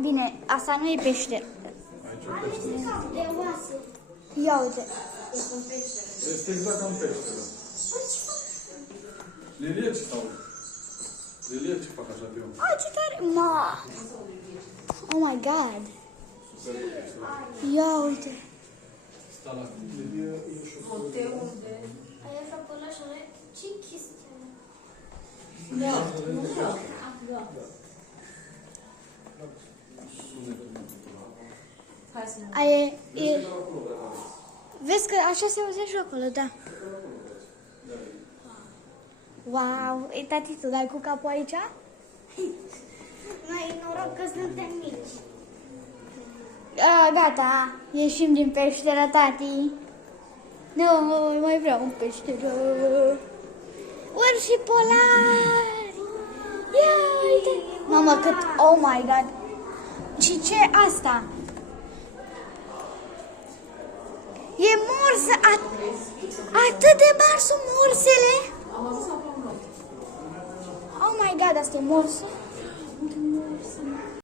Bine, asta nu e pește. De oase. Ia uite. Este exact ca un pește, da. Lilie ce stau? Lilie ce fac așa de om? Ai, ce tare! Ma! Oh my god! Ia uite. A ja acolo și are ce chestie. Aia e... Vezi că așa se auze și acolo, da. Wow! E, tati, tu dai cu capul aici? Noi noroc că suntem mici. Gata, ieșim din peșteră, tati. Nu, mai vreau un peșteră. Urși polari! Ia uite! Mamă, cât... Oh my god! Și ce e asta? E morsă! Atât de mari sunt morsele! Oh my god, asta e morsă?